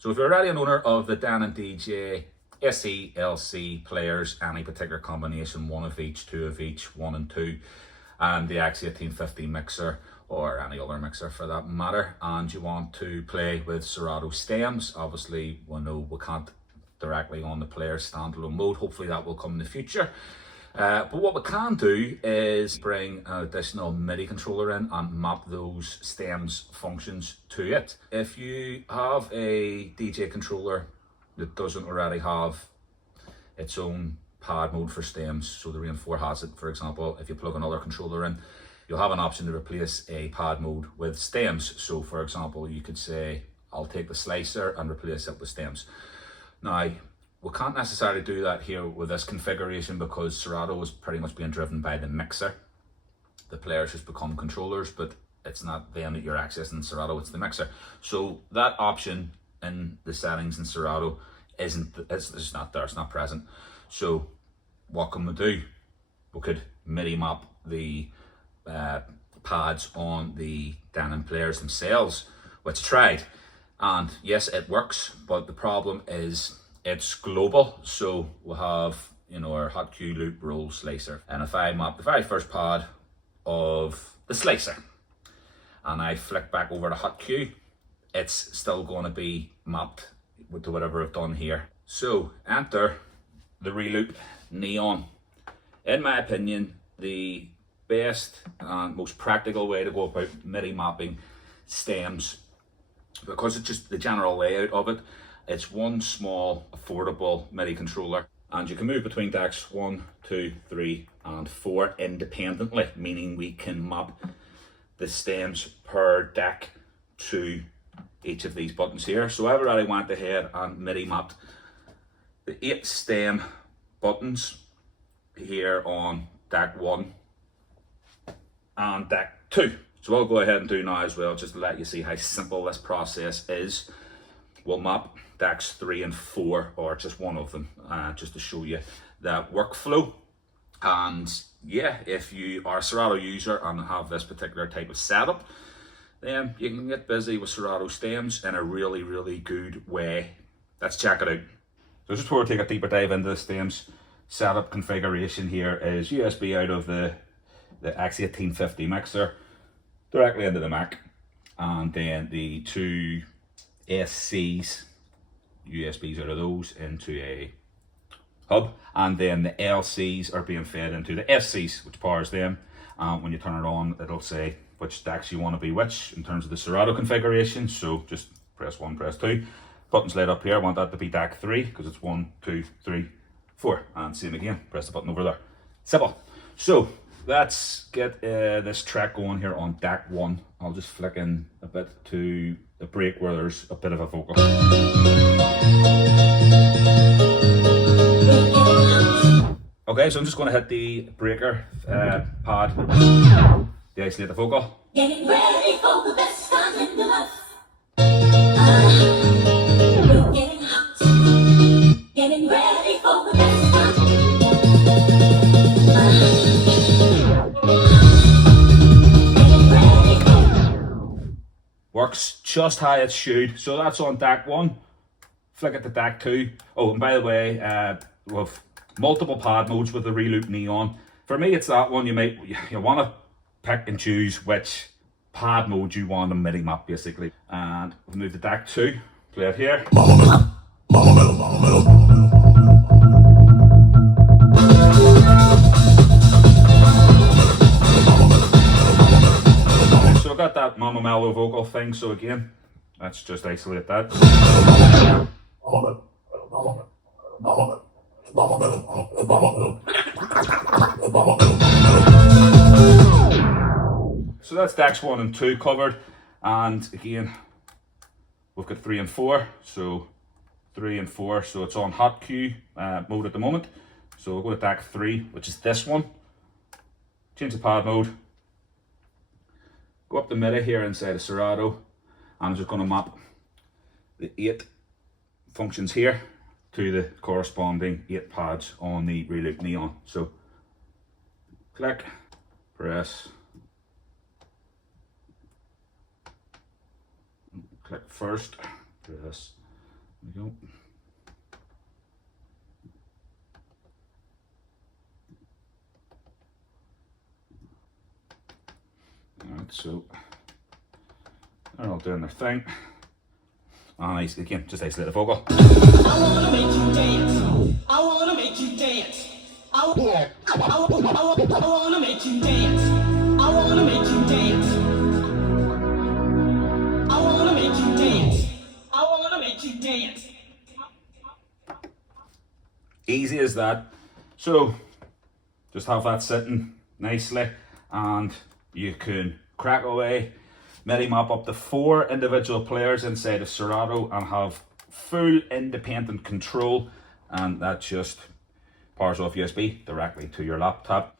So if you're already an owner of the Denon DJ SE, LC players, any particular combination, one of each, two of each, 1 and 2, and the X1850 mixer, or any other mixer for that matter, and you want to play with Serato Stems, obviously we know we can't directly on the player standalone mode. Hopefully that will come in the future. But what we can do is bring an additional MIDI controller in and map those stems functions to it. If you have a DJ controller that doesn't already have its own pad mode for stems, so the Rain 4 has it, for example, if you plug another controller in, you'll have an option to replace a pad mode with stems. So for example, you could say, I'll take the slicer and replace it with stems. Now, we can't necessarily do that here with this configuration because Serato is pretty much being driven by the mixer. The players just become controllers, but it's not them that you're accessing Serato, it's the mixer. So that option in the settings in Serato it's not there, it's not present. So what can we do? We could MIDI map the pads on the Denon players themselves, which I tried. And yes, it works, but the problem is it's global. So we'll have, our hot cue loop roll slicer. And if I map the very first pad of the slicer and I flick back over to hot cue, it's still going to be mapped to whatever I've done here. So enter the Reloop Neon. In my opinion, the best and most practical way to go about MIDI mapping stems, because it's just the general layout of it. It's one small, affordable MIDI controller, and you can move between decks 1, 2, 3, and 4 independently, meaning we can map the stems per deck to each of these buttons here. So I've already went ahead and MIDI mapped the 8 stem buttons here on deck 1 and deck 2. So I'll go ahead and do now as well, just to let you see how simple this process is. We'll map decks 3 and 4, or just one of them, just to show you that workflow. And yeah, if you are a Serato user and have this particular type of setup, then you can get busy with Serato Stems in a really, really good way. Let's check it out. So just before we take a deeper dive into the stems setup configuration, here is USB out of the X1850 mixer directly into the Mac, and then the 2 SCs, USBs out of those into a hub, and then the LCs are being fed into the SCs, which powers them. When you turn it on, it'll say which decks you want to be which in terms of the Serato configuration. So just press 1, press 2. Buttons laid up here, I want that to be deck 3 because it's 1, 2, 3, 4, and same again, press the button over there. Simple. So let's get this track going here on deck 1. I'll just flick in a bit to a break where there's a bit of a vocal. Okay, so I'm just going to hit the breaker pad to isolate the vocal. Getting ready for the best time in your life. Getting hot. Getting ready for the best time. Works just how it should. So that's on deck 1. Flick it to deck 2. Oh, and by the way, we have multiple pad modes with the Reloop Neon. For me, it's that one. You want to pick and choose which pad mode you want to MIDI map, basically. And we'll move to deck 2. Play it here. So I got that Mama Mellow vocal thing. So again, let's just isolate that. So that's decks 1 and 2 covered, and again we've got 3 and 4, so 3 and 4, so it's on hot cue mode at the moment. So we'll go to deck 3, which is this one. Change the pad mode, go up the MIDI here inside of Serato, and I'm just going to map the 8 functions here to the corresponding 8 pads on the Reloop Neon. So click, press, click first, press, There we go. Alright, so they're all doing their thing. And again, just isolate the vocal. I wanna make you dance. I wanna make you dance. I wanna make you dance. I wanna make you dance. I wanna make you dance. I wanna make you dance. Easy as that. So just have that sitting nicely and you can crack away, MIDI map up to 4 individual players inside of Serato and have full independent control, and that just powers off USB directly to your laptop.